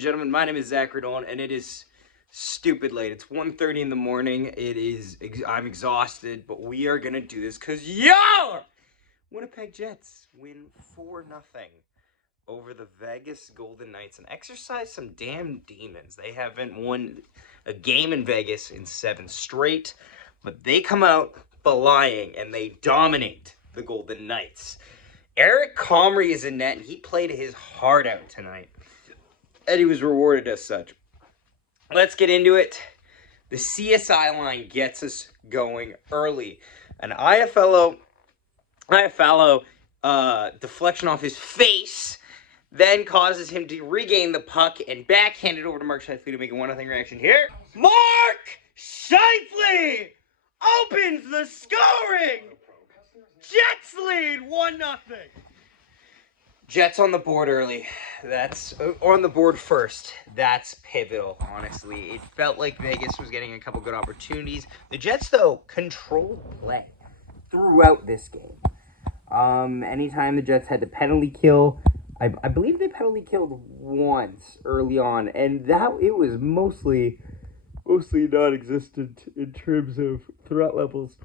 and gentlemen, my name is Zach Radon, and it is stupid late. It's 1:30 in the morning. I'm exhausted, but we are gonna do this because Winnipeg Jets win 4-0 over the Vegas Golden Knights and exercise some damn demons. They haven't won a game in Vegas in 7 straight, but they come out flying and they dominate the Golden Knights. Eric Comrie is in net, and he played his heart out tonight. And he was rewarded as such. Let's get into it. The CSI line gets us going early. An IFLO deflection off his face then causes him to regain the puck and backhand it over to Mark Scheifele to make a 1-0 reaction here. Mark Scheifele opens the scoring! Jets lead 1-0. Jets on the board early. That's on the board first. That's pivotal, honestly. It felt like Vegas was getting a couple good opportunities. The Jets, though, controlled play throughout this game. Anytime the Jets had to penalty kill, I believe they penalty killed once early on, and it was mostly non-existent in terms of threat levels.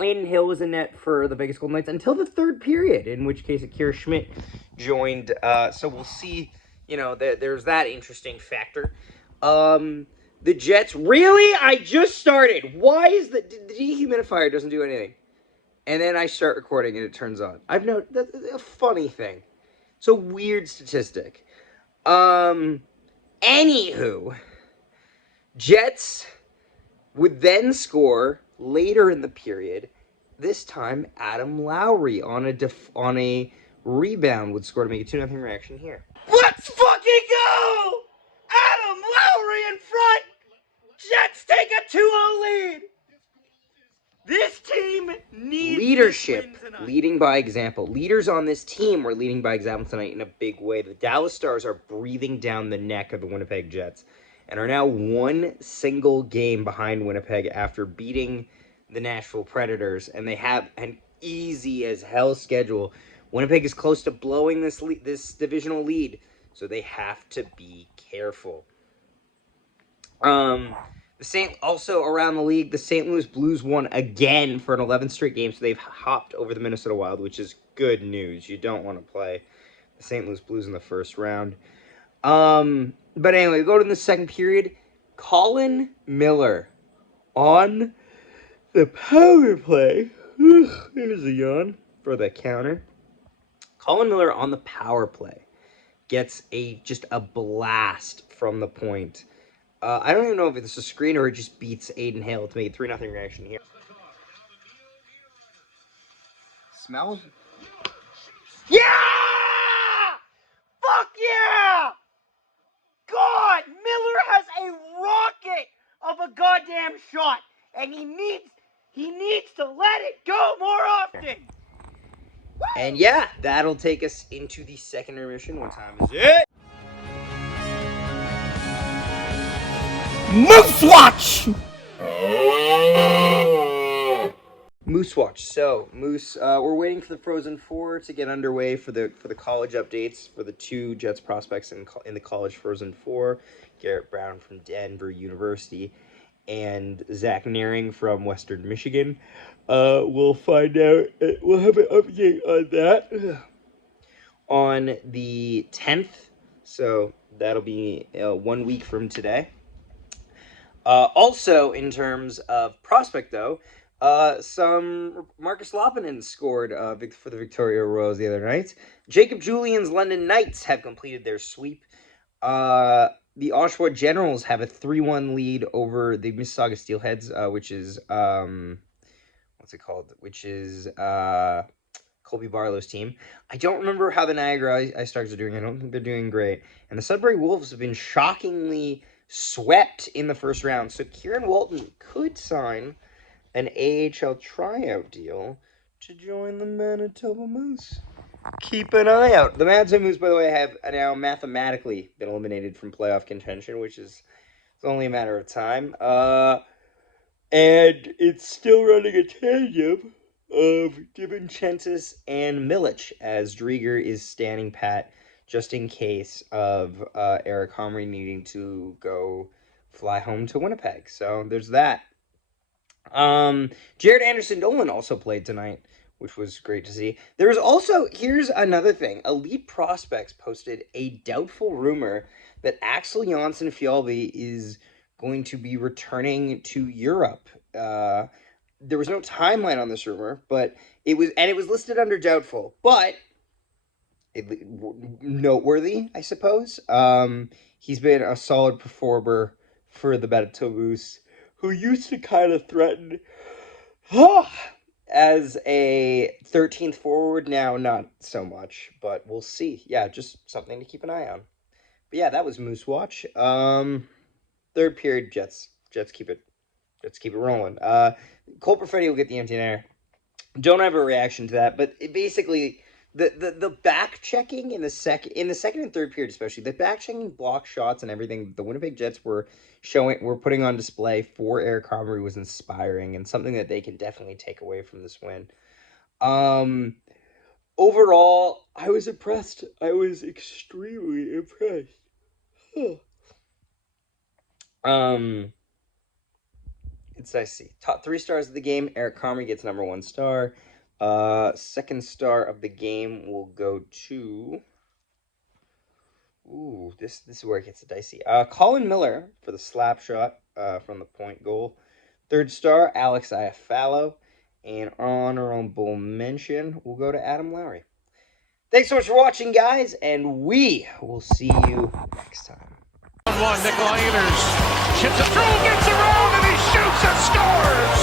Aiden Hill was in net for the Vegas Golden Knights until the third period, in which case Akira Schmidt joined. So we'll see, there's that interesting factor. The Jets, really? I just started. Why is the dehumidifier doesn't do anything? And then I start recording and it turns on. I've noticed that's a funny thing. It's a weird statistic. Anywho, Jets would then score later in the period. This time, Adam Lowry on a rebound would score to make a 2-0 reaction here. Let's fucking go! Adam Lowry in front! Jets take a 2-0 lead! This team needs leadership, leading by example. Leaders on this team were leading by example tonight in a big way. The Dallas Stars are breathing down the neck of the Winnipeg Jets and are now one single game behind Winnipeg after beating the Nashville Predators, and they have an easy as hell schedule. Winnipeg is close to blowing this divisional lead, so they have to be careful. Also around the league, the St. Louis Blues won again for an 11th straight game, so they've hopped over the Minnesota Wild, which is good news. You don't want to play the St. Louis Blues in the first round. But anyway, we go to the second period. Colin Miller on the power play. Here's a yawn for the counter. Colin Miller on the power play gets just a blast from the point. I don't even know if it's a screen or it just beats Aiden Hill to make a 3-0 reaction here. Smells? Yeah! Fuck yeah! God, Miller has a rocket of a goddamn shot, and he needs to let it go more often. And yeah, that'll take us into the second intermission. What time is it? Moose Watch! Moose Watch. So, we're waiting for the Frozen Four to get underway for the college updates for the two Jets prospects in the college Frozen Four. Garrett Brown from Denver University and Zach Nearing from Western Michigan. We'll find out. We'll have an update on that on the 10th. So, that'll be 1 week from today. Also, in terms of prospect, though, some Marcus Lopinen scored for the Victoria Royals the other night. Jacob Julian's London Knights have completed their sweep. The Oshawa Generals have a 3-1 lead over the Mississauga Steelheads, which is Colby Barlow's team. I don't remember how the Niagara Ice Stars are doing. I don't think they're doing great. And the Sudbury Wolves have been shockingly swept in the first round. So Kieran Walton could sign an AHL tryout deal to join the Manitoba Moose. Keep an eye out. The Manitoba Moose, by the way, have now mathematically been eliminated from playoff contention, which is only a matter of time. And it's still running a tandem of DiVincentis and Milic, as Drieger is standing pat just in case of Eric Comrie needing to go fly home to Winnipeg. So there's that. Jared Anderson-Dolan also played tonight, which was great to see. There was also, here's another thing. Elite Prospects posted a doubtful rumor that Axel Jonsson-Fjällby is going to be returning to Europe. There was no timeline on this rumor, but it was listed under doubtful, but noteworthy, I suppose. He's been a solid performer for the Manitobus, who used to kind of threaten as a 13th forward. Now, not so much, but we'll see. Yeah, just something to keep an eye on. But yeah, that was Moose Watch. Third period, Jets keep it rolling. Cole Perfetti will get the empty netter. Don't have a reaction to that, but it basically the back checking in the second and third period, especially the back checking block shots and everything the Winnipeg Jets were putting on display for Eric Comrie was inspiring and something that they can definitely take away from this win. Overall, I was impressed. I was extremely impressed. It's nice to see. Top 3 stars of the game, Eric Comrie gets number 1 star. Second star of the game will go to... Ooh, this is where it gets dicey. Colin Miller for the slap shot from the point goal. Third star, Alex Iafallo. And honorable mention will go to Adam Lowry. Thanks so much for watching, guys, and we will see you next time. 1-1, Nikolai Ehlers chips it through, gets around, and he shoots and scores!